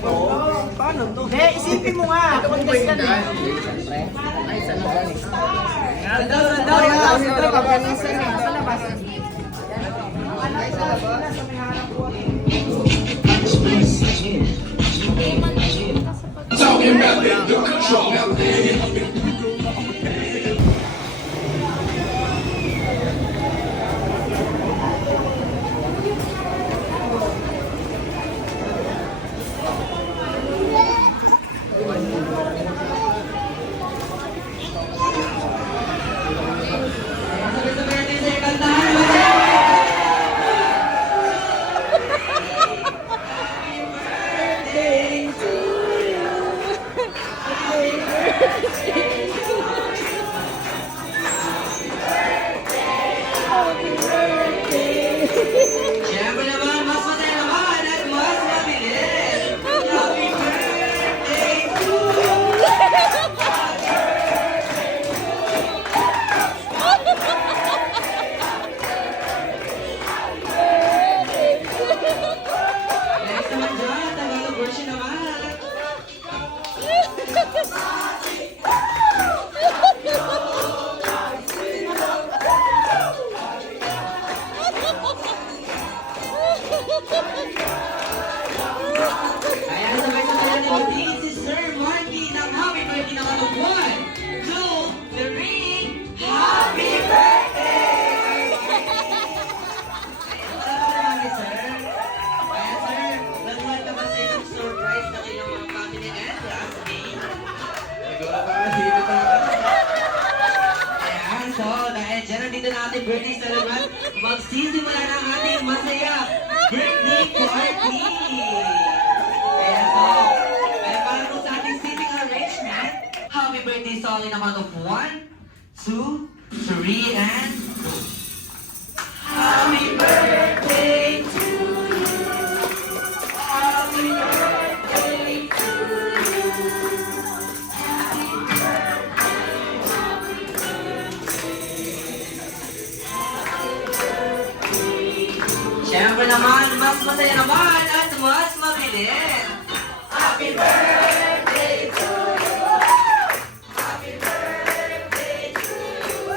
Paano to? Eh, isipin mo nga. Contest ka na. Ay, sa labas. Sa labas. Talking about the control out there. Siyempre naman, mas masaya naman at mas mabilis. Happy birthday to Next naman dyan, Tagalog version naman. Ayan, sabay-sabay na natin si Sir Marky ng happy birthday naman of 1, 2, 3, happy birthday! Ayan, wala pa naman ni Sir. Ayan, Sir, nagulat ka ba sa inyong surprise na kayong mga family and classmates? Ayan, so dahil dyan nandito na ating birthday celebrant, magsisimula na ang ating masaya birthday party! Ayan, so, ayan, para po sa ating seating arrangement, happy birthday song in a count of 1, 2, 3, and go! Happy birthday to you! Happy birthday to you! Siyempre naman, mas masaya naman at mas mabilis. Happy birthday to you! Happy birthday to you!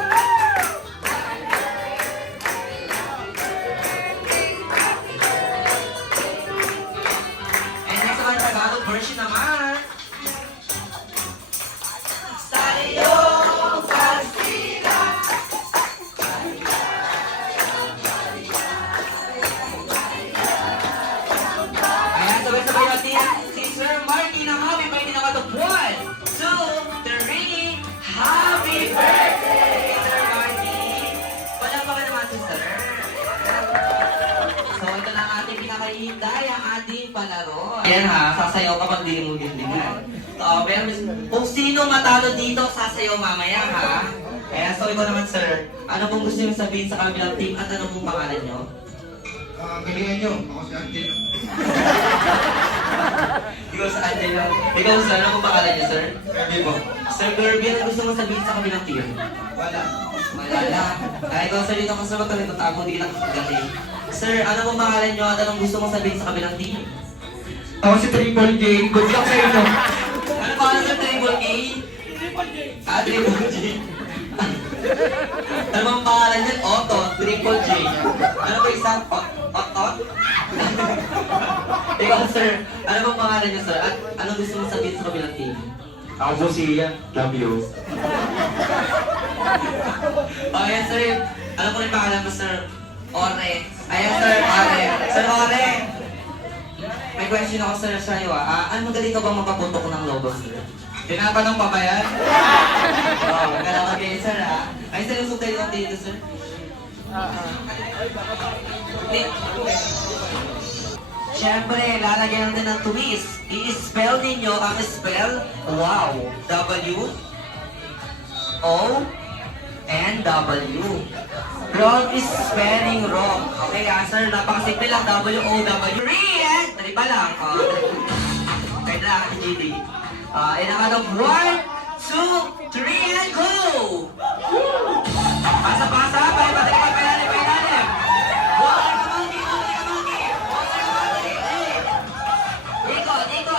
And next naman, Tagalog version naman. Sa iyong pagsikat. Ayan, sabay-sabay natin si Sir Marky ng happy birthday naman of 1, 2, 3, happy birthday, Sir Marky! Palapakan naman si Sir. So, ito na ang ating pinakahihintay, ang ating palaro. Ayan ha, sasayaw kapag di mo gindigan. So, pero kung sino matalo dito, sasayaw mamaya ha. Ayan, so ito naman Sir, ano pong gusto nyo sabihin sa kabilang team at ano pong pangalan nyo? Galingan nyo, ako si Angel. Ikaw sa Angelo. Ikaw sir, ano pong pangalan niya, sir? Hindi po. Sir Kirby, ano gusto mong sabihin sa kabilang team? Wala. Malala. Ay, ikaw sir, dito ka sa mga talento tago, di lang kagaling. Sir, ano pong pangalan niyo at anong gusto mong sabihin sa kabilang team? Ako si Triple J. Good luck sa inyo. Ano pangalan sir, Triple A? Ah, Triple J. Ano bang pangalan niyan? Otto, Triple J. Ano ba isang Ot? Ikaw sir, ano bang pangalan niyo sir? At anong gusto mong sabihin sa kabilang team? Ako po si Ian. Love you. Okay, sir. Ano po rin pangalan mo, sir? Ore. Ayan, sir. Ore. Sir Ore. May question ako, sir, sa iyo. Ano magaling ka bang mapaputok ng logo, sir? Tinatanong pa ba yan? Oo, magkalaman kayo, sir, ha? Ay, sir, gusto tayo ng dito, sir? Siyempre, lalagyan natin ng twist. I-spell ninyo ang spell wow. W-O-N-W. Wrong is spelling wrong. Okay, sir, napakasimple lang. W-O-W. And, dali pa lang. Okay na, GD. In a count of 1, 2, 3, and go! Pasa-pasa, palipatin ka pa ilalim, pa ilalim. Water ka monkey, water ka monkey. Water ka monkey. Ikot, ikot.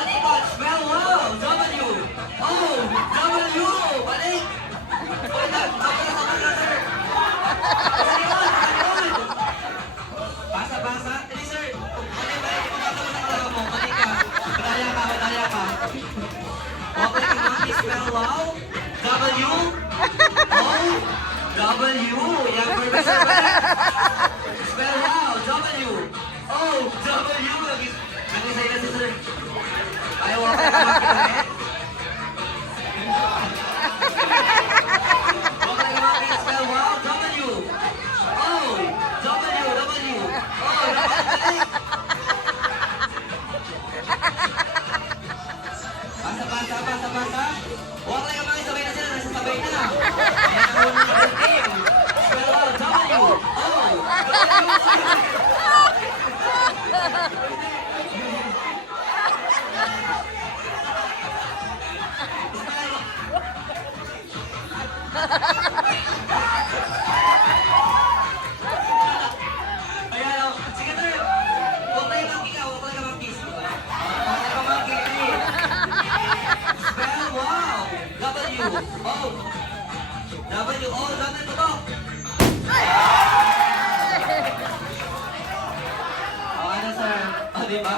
di ba?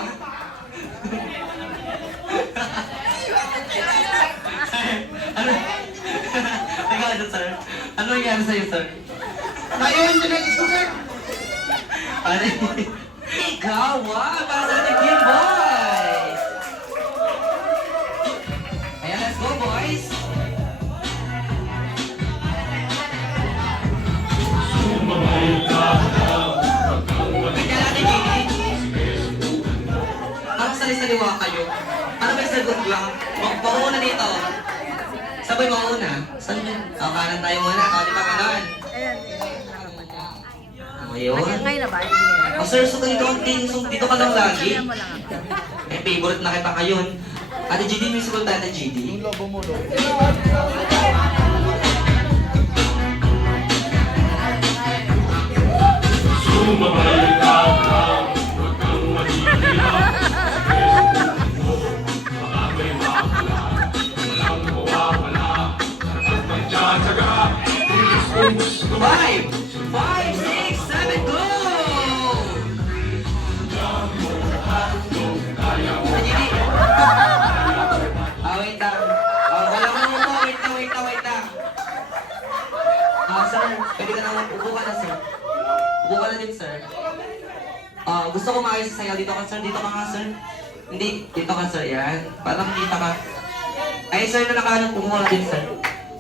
Ano? Teka, ano, sir? Ano nangyari sa'yo, sir? Ayun, sinag-sugar. Ano? Ikaw, wow! Para sa ating Game Boys! Ayan, let's go, boys! Kaya natin, Gigi. Parang sali-saliwa kayo. Ano ba yung sagot lang? Mauna dito. Sabay mauna. Saan yun? O, kanan tayo muna. O, di ba kanan? O, yun. Ngayon na ba? O, sir, so dito, dito ka lang lagi. Sabihan mo lang ako. Eh, favorite na kita ngayon. Ate GD, may sagot tayo, Ate GD. Sumabay ka lang, huwag kang maghihirap. Baka may mawala, walang mawawala. At magtsatsaga, tiis kung gusto. 5, 6, 7, go! Ate GD. Wait lang. Wala mo mo. Wait lang. Sir, pwede ka na upo ka na, sir. Upo ka na din, sir. Gusto ko maayos sa sayaw. Dito ka, sir. Dito ka nga, sir. Hindi. Dito ka, sir. Yan. Parang kita ka. Ay, sir, na nakahanap. Upo ka na din, sir.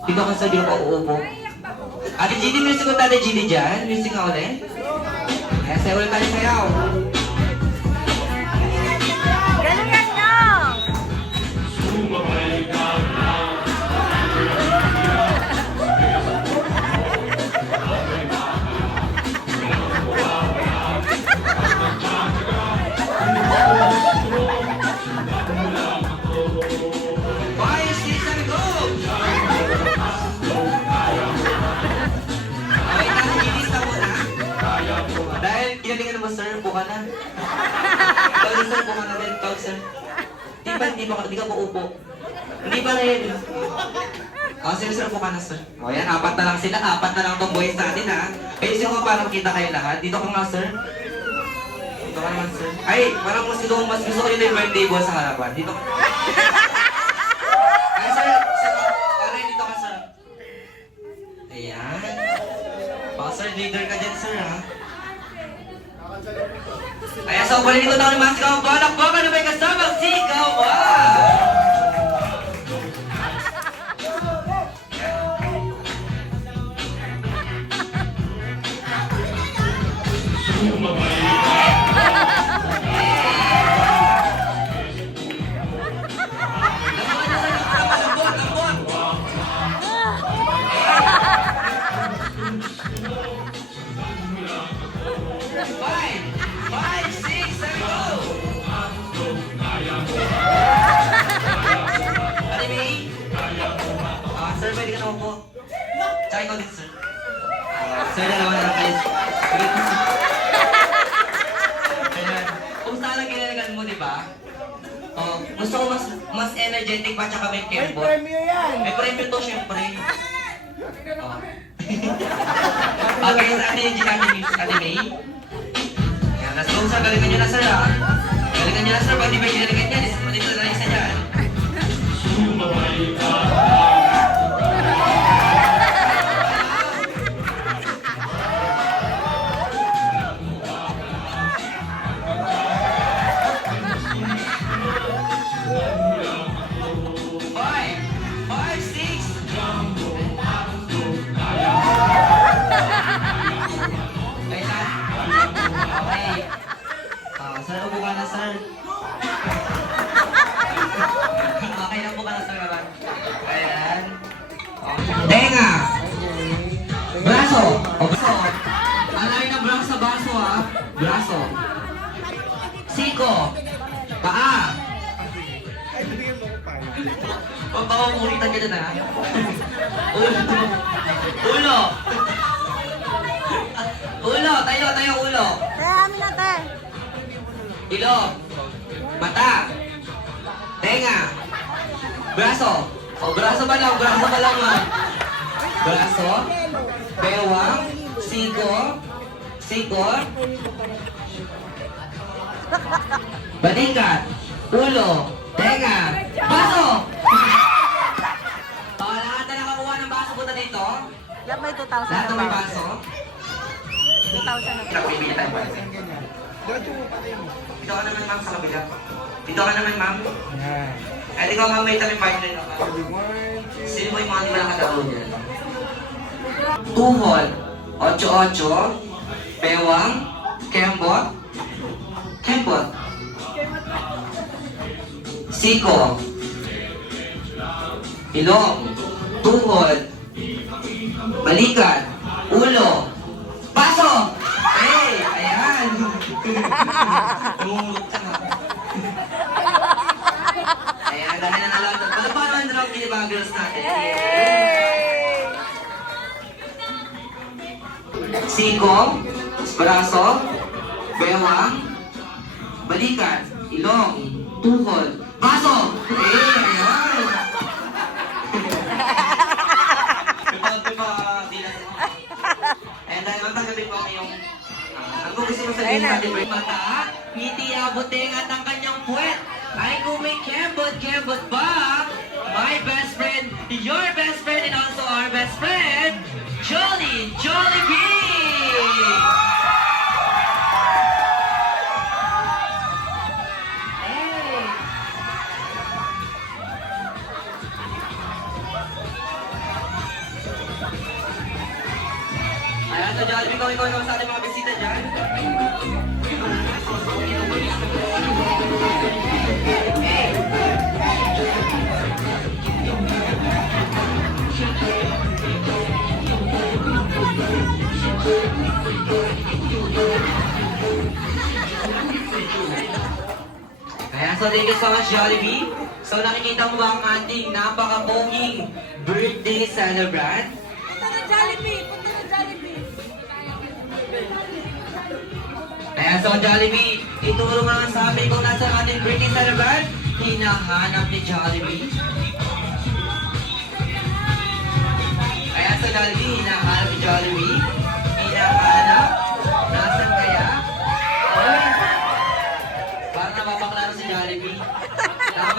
Dito ka, sir. Dito ka uupo. Ate GD, music ko Ate GD dyan. Music nga ulit. Kaya sayo ulit tayo sayaw. Galingan nyo! Sumabay ka lang, Five, six, seven, go! Wait lang, nagilista muna. Dahil ginalingan mo, sir, buka na. Tawag, sir, buka na din. Tawag, sir. Hindi ka uupo. Hindi pa rin. Sir, buka na, sir. O yan, apat na lang sila. Apat na lang tong boys natin, ha. Ayusin ko parang kita kayo lahat. Dito ka nga, sir. Dito ka naman, sir. Ay, parang mas gusto ko yun yung birthday boy sa harapan. Dito ka. Ay, sir, parang dito ka, sir. Ayan. Baka, sir, leader ka dyan, sir, ha. Ayan, so, balik ko tayo ng mga sigaw. Balak-bakan na may kasamang sigaw, sumabay ka. Five, six, seven, go! Ate May? Sir, pwede ka naman po. Tsaka ikaw din, sir. Sir, dalawa na lang kayo. Ayan. Kung saan lang kinalagan mo, di ba? Gusto ko mas energetic pa tsaka may May kembot. premyo yan. May premyo to, syempre. Okay, sa atin yung Ate May. Ayan, let's go, sir. Galingan nyo na, sir, ha? Galingan nyo na, sir. Pag di ba yung galingan yan, isa mo dito na lang isa dyan. Sumabay ka. Five, six. Wait lang. Okay. Sir, upo ka na, sir. Okay na po ka na, sir. Ayan. Tenga. Braso. Braso. Ang laki ng braso sa baso, ha? Braso. Siko. Paa. Pagpapamuritan ka dyan, ha? Ulo. Ulo. Tayo, ulo. Kaya amin natin. Ilong. Mata. Tenga. Braso. Braso pa lang, ha? Braso. Bewang. Siko. balikat, ulo, tenga, baso! Lahat na nakakuha ng baso punta dito. Yan may 2,000 Lahat na na may ba? baso. 2,000 na ba? Nakapibili tayo pa. Dito ka naman ma'am sa kabila. Dito ka naman ma'am. Ay, di ko ma'am may tabi partner na ma'am. Sino mo yung mga di ba nakatalo niyan? Tuhol, 8-8, bewang, kembot, kembot, siko, ilong, tuhod, balikat, ulo, paso! Hey! Ayan! Tumulog ka na. Ayan, dahil na nalang. Ano pa naman daw kinibagos natin? Siko, braso, bewang, balikat, ilong, tuhod, baso! Hey! Ayan! And dahil matagaling mo yung ang gusto mo sabihin sa ating mata, ngiti abuting at ang kanyang puwet ay kung may kembot ba, my best friend, your best friend, and also our best friend, Jollibee! Hey! Ayan, so Jollibee, ikaw sa ating mga bisita dyan. Ayan, so thank you so much, Jollibee. So nakikita mo ba ang ating napaka-poging birthday celebrant? Punta ng Jollibee! Punta ng Jollibee! Ayan, so Jollibee, ituro mo naman sa amin kung nasa ating birthday celebrant, hinahanap ni Jollibee. Ayan, so Jollibee, hinahanap ni Jollibee. Hinahanap. Nasaan kaya? Oy! Parang napapaklaro si Jollibee.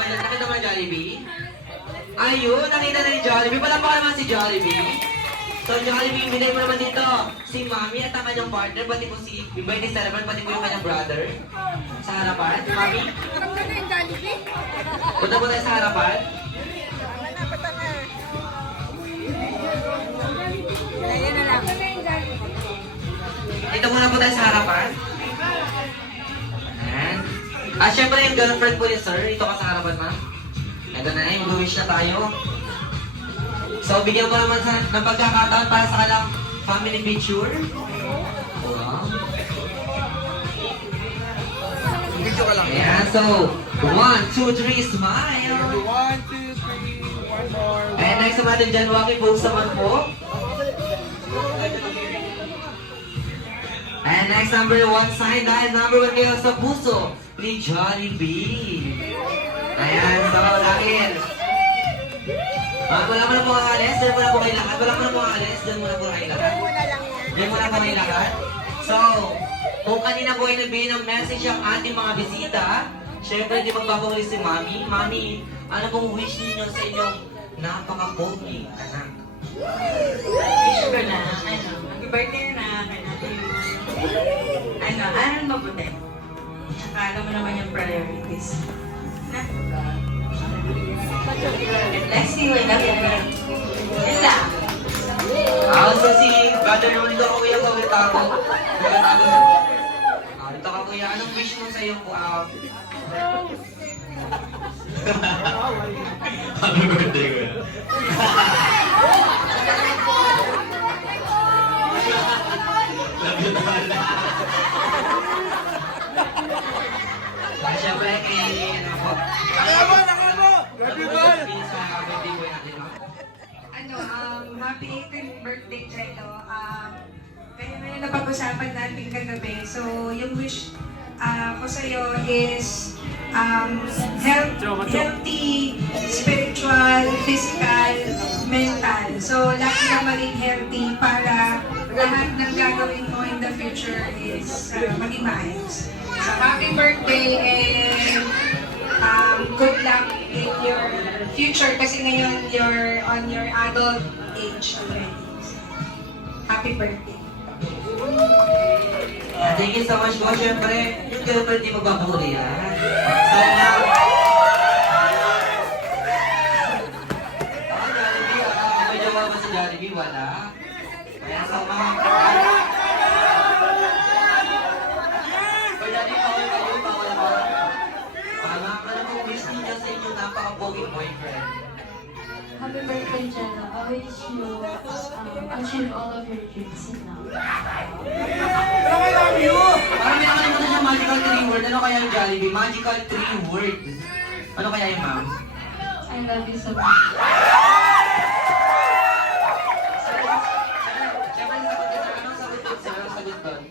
Nakita mo Jollibee? Ayun, nakita na ni Jollibee. Palapaka naman si Jollibee. So Jollibee, binay mo naman dito si Mami at ang kanyang partner, pati po si birthday celebrant, pati po yung kanyang brother. Sa harapan, Mami. Parang ka na yung Jollibee? Punta po tayo sa harapan. Punta na. Ayan na lang. Dito muna po tayo sa harapan. Ayan. At syempre yung girlfriend po ni Sir, dito ka sa harapan, ma'am. Ito na yung mag-wish na tayo. So, bigyan mo naman ng pagkakataon para sa kalang family picture. Wow. Video ka lang. Ayan, so, 1, 2, 3, smile! 1, 2, 3, one more. And next naman natin dyan, Waki, post naman po. And next, number 1 sign dahil number 1 kayo sa puso ni Jollibee. Ayan, so, dahil. Wala mo na po ang alis, dyan mo na po kayo lahat. Wala mo na po ang alis, dyan mo na po kayo lahat. Dyan mo na po kayo lahat. So, kung kanina po ay nagbigay ng message ang ating mga bisita, syempre di magpapahuli si Mami. Mami, ano pong wish ninyo sa inyong napaka-pogi anak? Wish ko na, mag-birthday na aral mabuti. Tsaka alam mo naman yung priorities. Na? Bless you, I love you. Yun lang. So si brother naman dito, kuya ko, tako. Dito ka kuya, anong wish mo sa iyong Happy birthday, kuya. Love you, tol. Siyempre, ano po? Nakamo! Love you, tol! Sa birthday boy natin, no? Happy 18th birthday, Jello. Kaya na yung napag-usapan natin kagabi. So, yung wish ko sa'yo is healthy, spiritual, physical, mental. So, lagi na maging healthy para lahat ng gagawin mo in the future is maging maayos. So, happy birthday and future kasi ngayon you're on your adult age already. Happy birthday. Thank you so much po. Siyempre, yung girlfriend di magbabuli yan. Sana. Jollibee. May jowa ba si Jollibee? Wala. Kaya sa mga... Kaya di bawal kayo, bawal ba? Para ano po wish niya sa inyong napaka-poging boyfriend? Happy birthday, Jenna. I wish you achieve all of your dreams in life. Parang may nakalimutan siya magical 3 word. Ano kaya yung Jollibee? Magical 3 word. Ano kaya yung ma'am? I love you so much. Siyempre, sagot ka sa anong sagot doon? Sir, anong sagot doon?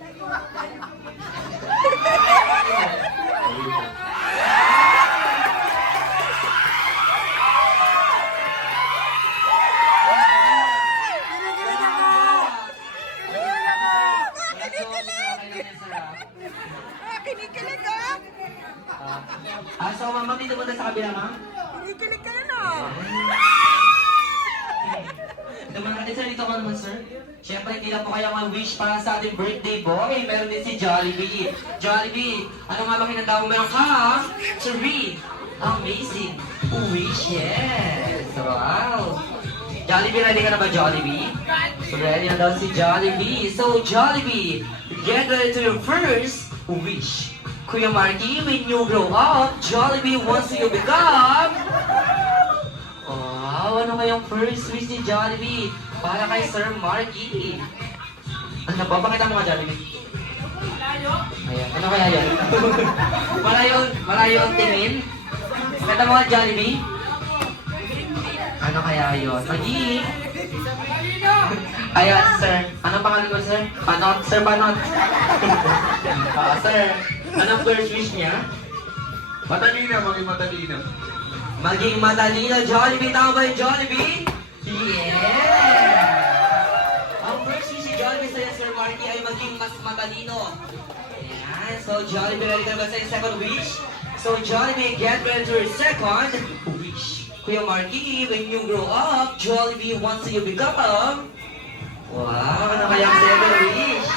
Kinikilig ka? So ma'am, dito muna sa kabila, ma'am. Kinikilig ka na. Naman natin sir, dito ka naman sir. Siyempre, hindi lang po kaya ma-wish para sa ating birthday boy. Meron din si Jollibee. Jollibee, ano nga ba kinanda mo? Meron ka? Suri, amazing wish, yes. Wow. Jollibee, ready ka na ba, Jollibee? Ready na daw si Jollibee. So, Jollibee, get ready to your first wish. Kuya Marky, when you grow up, Jollibee wants you to become... Wow, ano kayang first wish ni Jollibee para kay Sir Marky? Ano ba? Pakita mo nga, Jollibee. Ayan, ano kaya yan? malayo ang tingin. Pakita mo nga, Jollibee. Ano kaya yun? Magi! Ayan, sir. Anong pangalan mo, sir? Panot? Sir, Panot. Sir, anong first wish niya? Matalina, maging matalina. Maging matalino, Jollibee. Tama ba yung Jollibee? Yeah! Ang first wish ni Jollibee sa'yo, Sir Marky, ay maging mas matalino. Ayan. So, Jollibee, ready ka na ba sa iyong second wish? So, Jollibee, get ready to your second wish. Kuya Marky, when you grow up, Jollibee wants you to become... Wow, ano kaya ang second wish?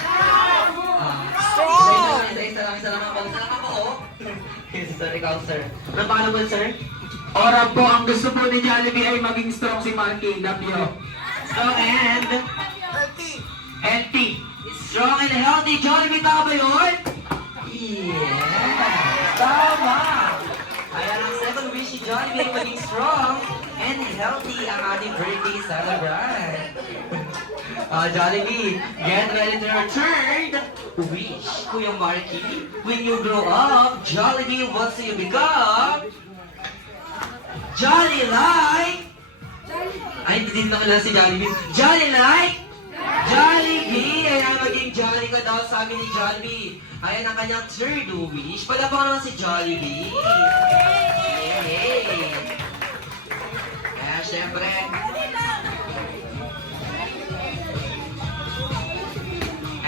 Isa lang ako. Sir, ikaw, sir. Ano pangalan mo, sir? Ora po, ang gusto po ni Jollibee ay maging strong si Marky. Love you. Strong and... Healthy. Strong and healthy. Jollibee, tama ba yun? Yeah! Tama! Ayan ang second wish ni Jollibee ay maging strong and healthy ang ating birthday celebrant. Jollibee, get ready to your third wish. Kuya Marky, when you grow up, Jollibee wants you to become... Jolly like... Ay, hindi na kilala si Jollibee. Jolly like... Jollibee! Ayan, maging jolly ka daw sa amin ni Jollibee. Ayan ang kanyang third wish. Palapakan naman si Jollibee. Yay! Kaya syempre...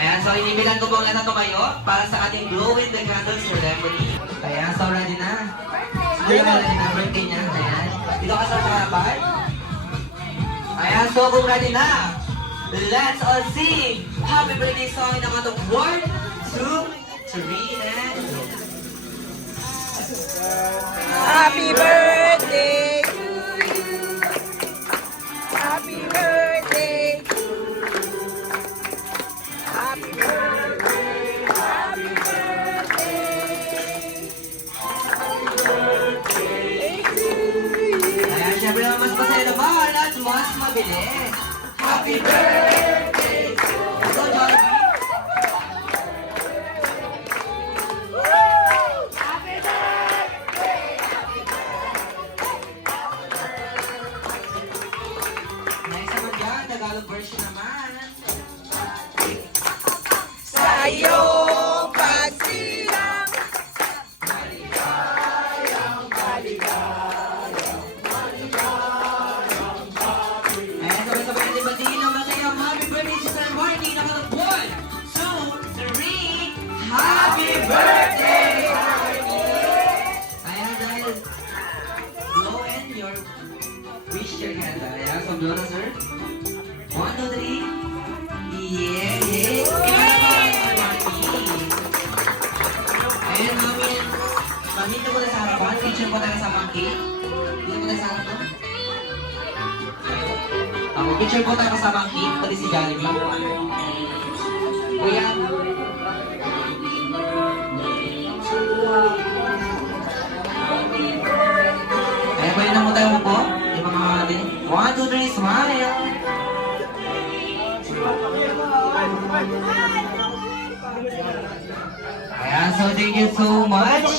Ayan, so inibilan ko pong lahat na tumayo para sa ating glow in the candle ceremony. Ayan, so ready na. Siguro na ready na, birthday niya. Ayan. Dito ka sa harapan. Ayan, so kung ready na, let's all sing happy birthday song in the count of 1, 2, 3, and... Happy birthday to you. Happy birthday to you. Happy birthday. Happy birthday. Happy birthday to you. Ayan, syempre naman mas masaya na mahal at mas mabilis. Happy birthday to you. So, Jollibee. Next naman dyan, Tagalog version naman. Sa'yo pagsilang. Ayan, sabay-sabay natin batiin ang masaya, Mami Go na, sir. 1, 2, 3. Yeah, yeah. Ipalapakan mo, Marky. Ayan, namin. Pamito mo na sa harapan. Picture po tayo sa Marky. Picture mo tayo sa harapan. Ako, picture po tayo kasama ang team, pati si Jollibee. Kuya. Kaya pwede na mo tayo po. Yung mga atin. 1, 2, 3, smile! Ayan, so thank you so much.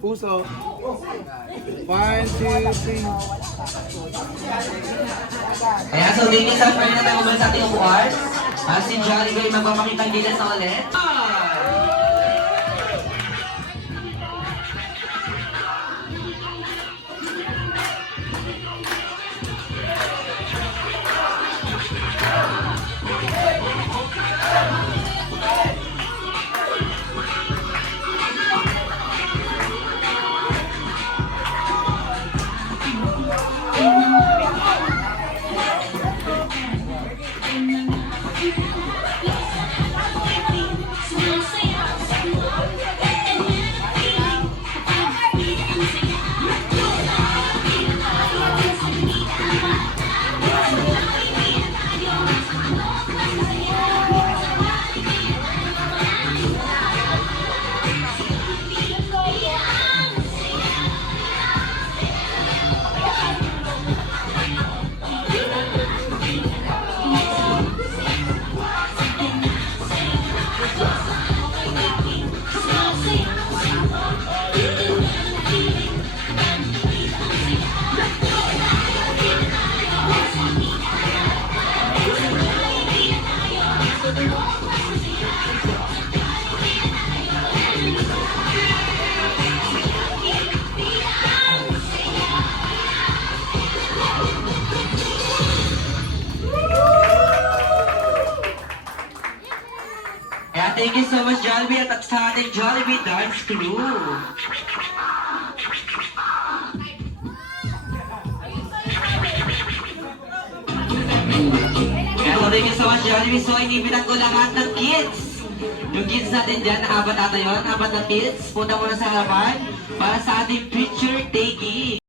Puso. 1, 2, 3. Ayan, so thank you sa friend na tayo mabalik sa ating upuan. Si Jollibee ay magpapakitang gilas na ulit. Kaya thank you so much, Jollibee, at sa ating Jollibee Dance Crew. Kaya so thank you so much, Jollibee. So, inibitan ko lahat ng kids. Yung kids natin dyan, apat ata yun, apat na kids. Punta muna sa harapan para sa ating picture taking.